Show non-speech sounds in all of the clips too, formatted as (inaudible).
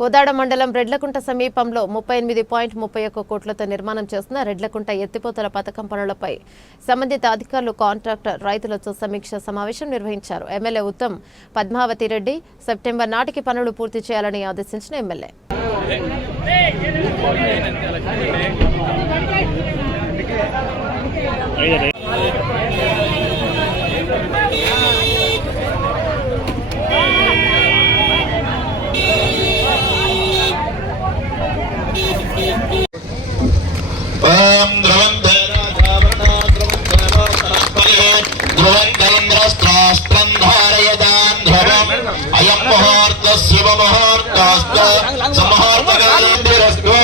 కోదాడ మండలం రెడ్లకుంట సమీపంలో ముప్పై ఎనిమిది పాయింట్ ముప్పై ఒక్క కోట్లతో నిర్మాణం చేస్తున్న రెడ్లకుంట ఎత్తిపోతల పథకం పనులపై సంబంధిత అధికారులు కాంట్రాక్టర్ రైతులతో సమీక్ష సమావేశం నిర్వహించారు. ఎమ్మెల్యే ఉత్తమ్ పద్మావతి రెడ్డి సెప్టెంబర్ నాటికి పనులు పూర్తి చేయాలని ఆదేశించిన ఎమ్మెల్యే. ఓం ముహూర్తస్తు సుముహూర్తకాలేంద్రస్తు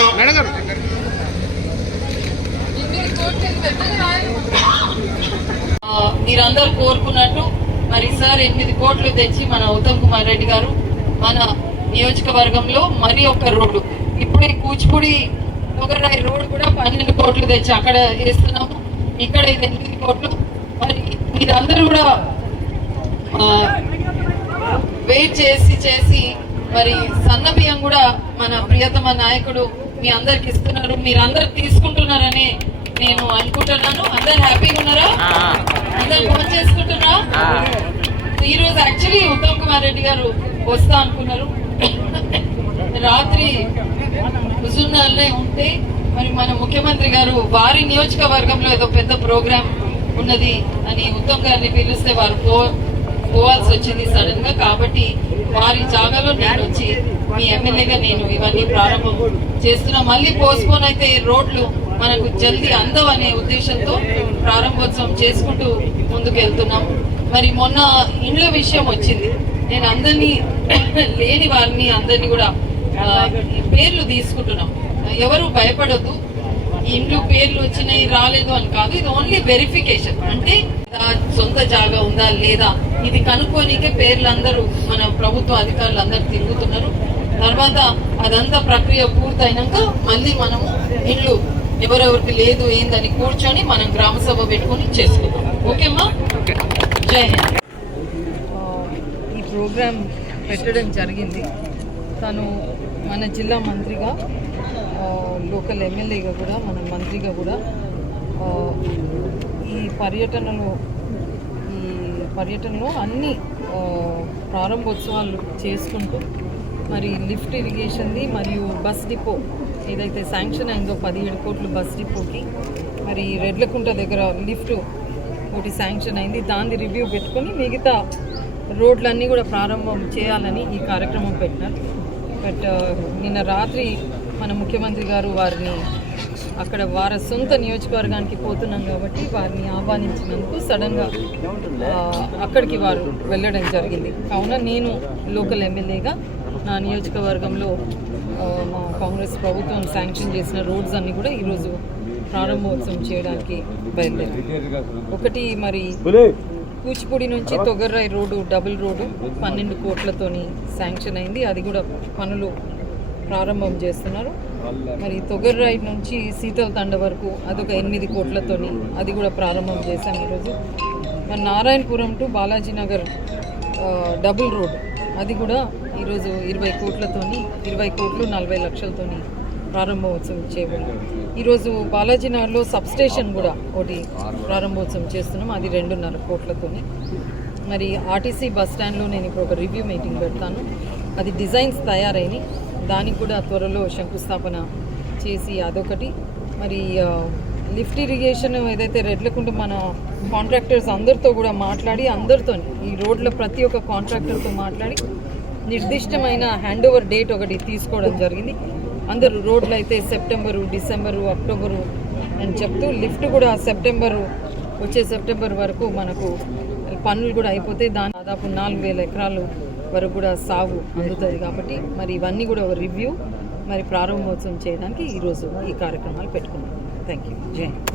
ఆ, మీరందరూ కోరుకున్నట్టు మరి సార్ ఎనిమిది కోట్లు తెచ్చి మన ఉత్తమ్ కుమార్ రెడ్డి గారు మన నియోజకవర్గంలో మరి ఒక రోడ్డు. ఇప్పుడే కూచిపూడి ఒకరాయి రోడ్డు కూడా పన్నెండు కోట్లు తెచ్చి అక్కడ వేస్తున్నాము. ఇక్కడ ఇది ఎనిమిది కోట్లు. మరి మీరందరూ కూడా ఆ, వెయిట్ చేసి చేసి మరి సన్న బియ్యం కూడా మన ప్రియతమ నాయకుడు మీ అందరికి ఇస్తున్నారు. మీరందరు తీసుకుంటున్నారని నేను అనుకుంటున్నాను. అందరు హ్యాపీగా ఉన్నారా? అందరు ఫోన్ చేసుకుంటున్నారా? ఈ రోజు యాక్చువల్లీ ఉత్తమ్ కుమార్ రెడ్డి గారు వస్తా అనుకున్నారు. రాత్రి హుజూర్నగర్లో ఉంటే మరి మన ముఖ్యమంత్రి గారు వారి నియోజకవర్గంలో ఏదో పెద్ద ప్రోగ్రామ్ ఉన్నది అని ఉత్తమ్ గారిని పిలిస్తే వారు పోవాల్సి వచ్చింది సడన్గా కాబట్టి వారి జాగాలో నేను వచ్చి మీ ఎమ్మెల్యేగా నేను ఇవన్నీ ప్రారంభం చేస్తున్నా. మళ్ళీ పోస్ట్పోన్ అయితే రోడ్లు మనకు జల్దీ అందం అనే ఉద్దేశంతో ప్రారంభోత్సవం చేసుకుంటూ ముందుకు వెళ్తున్నాం మరి మొన్న ఇండ్ల విషయం వచ్చింది. నేను అందరినీ (coughs) లేని వారిని అందరినీ కూడా పేర్లు తీసుకుంటున్నాం. ఎవరు భయపడొద్దు. ఇండ్లు పేర్లు వచ్చినాయి రాలేదు అని కాదు. ఇది ఓన్లీ వెరిఫికేషన్ అంటే సొంత జాగా ఉందా లేదా ఇది కనుక్కోనికే పేర్లు అందరూ మన ప్రభుత్వ అధికారులు అందరూ తిరుగుతున్నారు. తర్వాత అదంతా ప్రక్రియ పూర్తయినాక మళ్ళీ మనము ఇల్లు ఎవరెవరికి లేదు ఏందని కూర్చొని మనం గ్రామ సభ పెట్టుకొని చేసుకుందాం. ఓకేమ్మా జై హింద్. ఈ ప్రోగ్రాం పెట్టడం జరిగింది. తను మన జిల్లా మంత్రిగా లోకల్ ఎమ్మెల్యేగా కూడా మన మంత్రిగా కూడా ఈ పర్యటనలో పర్యటనలో అన్ని ప్రారంభోత్సవాలు చేసుకుంటూ మరి లిఫ్ట్ ఇరిగేషన్ది మరియు బస్ డిపో ఏదైతే శాంక్షన్ అయిందో పదిహేడు కోట్లు బస్ డిపోకి మరి రెడ్లకుంట దగ్గర లిఫ్ట్ ఒకటి శాంక్షన్ అయింది. దాన్ని రివ్యూ పెట్టుకొని మిగతా రోడ్లన్నీ కూడా ప్రారంభం చేయాలని ఈ కార్యక్రమం పెట్టినారు. బట్ నిన్న రాత్రి మన ముఖ్యమంత్రి గారు వారిని అక్కడ వారి సొంత నియోజకవర్గానికి పోతున్నాం కాబట్టి వారిని ఆహ్వానించినందుకు సడన్గా అక్కడికి వారు వెళ్ళడం జరిగింది. కావున నేను లోకల్ ఎమ్మెల్యేగా నా నియోజకవర్గంలో మా కాంగ్రెస్ ప్రభుత్వం శాంక్షన్ చేసిన రోడ్స్ అన్నీ కూడా ఈరోజు ప్రారంభోత్సవం చేయడానికి బయలుదేరాం. ఒకటి మరి కూచిపూడి నుంచి తొగర్రాయి రోడ్డు డబుల్ రోడ్డు పన్నెండు కోట్లతోని శాంక్షన్ అయింది. అది కూడా పనులు ప్రారంభం చేస్తున్నారు. మరి తొగర్రాయి నుంచి శీతల తండ వరకు అదొక ఎనిమిది కోట్లతోని అది కూడా ప్రారంభం చేశాం ఈరోజు. మరి Narayanapuram to Balajinagar double road అది కూడా ఈరోజు ఇరవై కోట్లతోని ఇరవై కోట్లు నలభై లక్షలతోని ప్రారంభోత్సవం చేయబడింది. ఈరోజు బాలాజీనగర్లో సబ్ స్టేషన్ కూడా ఒకటి ప్రారంభోత్సవం చేస్తున్నాం. అది రెండున్నర కోట్లతోని. మరి ఆర్టీసీ బస్ స్టాండ్లో నేను ఇప్పుడు ఒక రివ్యూ మీటింగ్ పెడతాను. అది డిజైన్స్ తయారైనవి దానికి కూడా త్వరలో శంకుస్థాపన చేసి అదొకటి. మరి లిఫ్ట్ ఇరిగేషన్ ఏదైతే రెడ్లకుండ మన కాంట్రాక్టర్స్ అందరితో కూడా మాట్లాడి అందరితో ఈ రోడ్ల ప్రతి ఒక్క కాంట్రాక్టర్తో మాట్లాడి నిర్దిష్టమైన హ్యాండ్ ఓవర్ డేట్ ఒకటి తీసుకోవడం జరిగింది. అందరూ రోడ్లు అయితే సెప్టెంబరు డిసెంబరు అక్టోబరు అని చెప్తూ లిఫ్ట్ కూడా సెప్టెంబరు వచ్చే సెప్టెంబర్ వరకు మనకు పనులు కూడా అయిపోతే దాని దాదాపు నాలుగు వేల ఎకరాలు వరకు కూడా సాగు అందుతుంది కాబట్టి మరి ఇవన్నీ కూడా ఒక రివ్యూ మరి ప్రారంభోత్సవం చేయడానికి ఈరోజు ఈ కార్యక్రమాలు పెట్టుకున్నాం. థ్యాంక్ యూ జై